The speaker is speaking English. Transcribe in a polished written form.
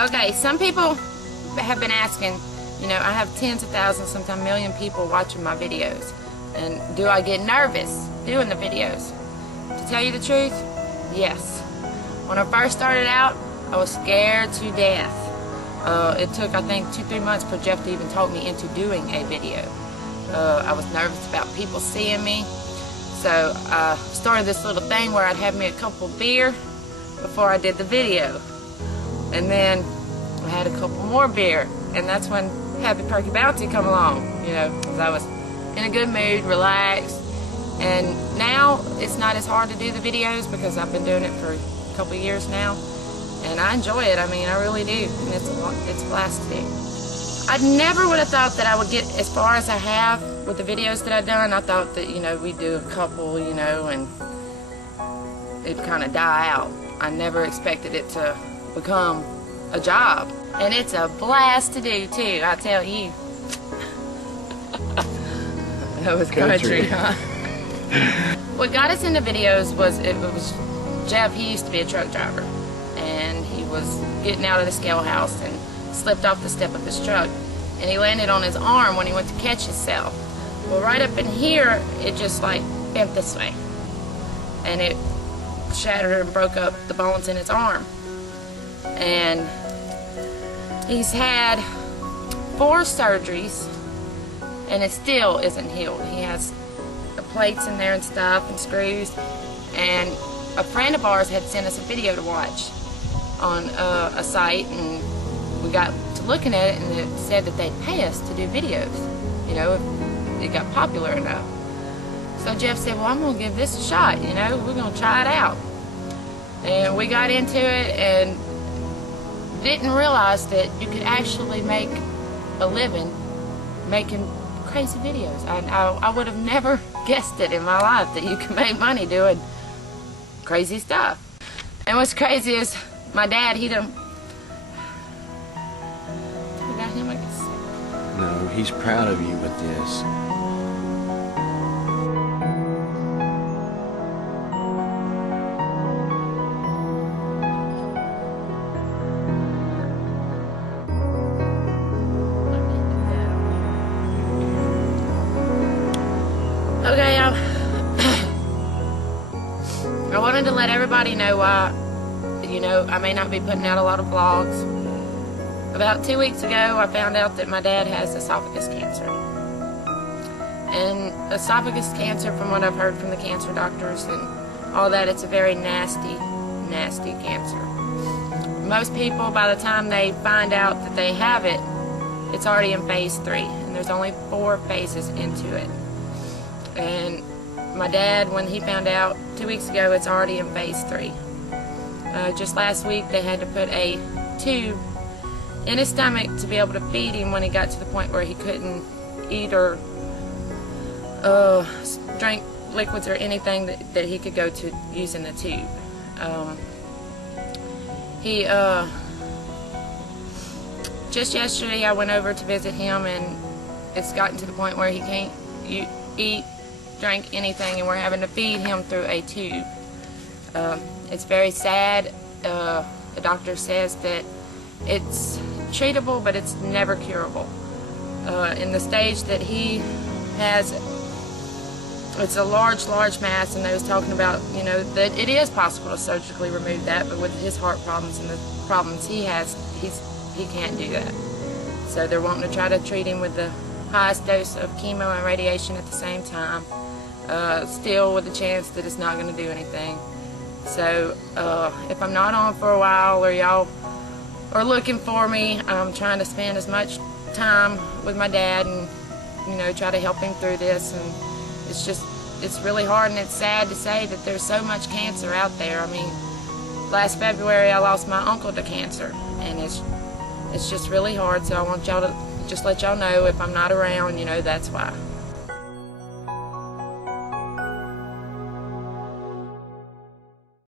Okay, some people have been asking, you know, I have tens of thousands, sometimes a million people watching my videos. And do I get nervous doing the videos? To tell you the truth, yes. When I first started out, I was scared to death. It took, I think, 2-3 months for Jeff to even talk me into doing a video. I was nervous about people seeing me. So I started this little thing where I'd have me a couple beer before I did the video. And then I had a couple more beer. And that's when Happy Perky Bounty come along, you know, because I was in a good mood, relaxed. And now it's not as hard to do the videos because I've been doing it for a couple of years now. And I enjoy it. I mean, I really do. And it's a blast to do. I never would have thought that I would get as far as I have with the videos that I've done. I thought that, you know, we'd do a couple, you know, and it'd kind of die out. I never expected it to become a job. And it's a blast to do, too, I tell you. That was country, huh? What got us into videos was, it was Jeff. He used to be a truck driver. And he was getting out of the scale house and slipped off the step of his truck. And he landed on his arm when he went to catch himself. Well, right up in here, it just like bent this way. And it shattered and broke up the bones in his arm. And he's had 4 surgeries, and it still isn't healed. He has plates in there and stuff and screws. And a friend of ours had sent us a video to watch on a site, and we got to looking at it, and it said that they'd pay us to do videos, you know, if it got popular enough. So Jeff said, well, I'm going to give this a shot, you know, we're going to try it out. And we got into it and didn't realize that you could actually make a living making crazy videos. I would have never guessed it in my life that you can make money doing crazy stuff. And what's crazy is my dad, he got him, I guess. No, he's proud of you with this. Okay, I wanted to let everybody know why, you know, I may not be putting out a lot of vlogs. About 2 weeks ago, I found out that my dad has esophagus cancer. And esophagus cancer, from what I've heard from the cancer doctors and all that, it's a very nasty, nasty cancer. Most people, by the time they find out that they have it, it's already in phase 3, and there's only 4 phases into it. And my dad, when he found out 2 weeks ago, it's already in phase 3. Just last week, they had to put a tube in his stomach to be able to feed him when he got to the point where he couldn't eat or drink liquids or anything that he could go to using the tube. Just yesterday I went over to visit him, and it's gotten to the point where he can't eat, drink anything, and we're having to feed him through a tube. It's very sad. The doctor says that it's treatable, but it's never curable. In the stage that he has, it's a large mass, and they was talking about, you know, that it is possible to surgically remove that, but with his heart problems and the problems he has, he can't do that. So they're wanting to try to treat him with the highest dose of chemo and radiation at the same time, still with the chance that it's not going to do anything. So if I'm not on for a while, or y'all are looking for me, I'm trying to spend as much time with my dad and, you know, try to help him through this. And it's really hard, and it's sad to say that there's so much cancer out there. I mean, last February I lost my uncle to cancer, and it's just really hard. So I want y'all to just let y'all know, if I'm not around, you know, that's why.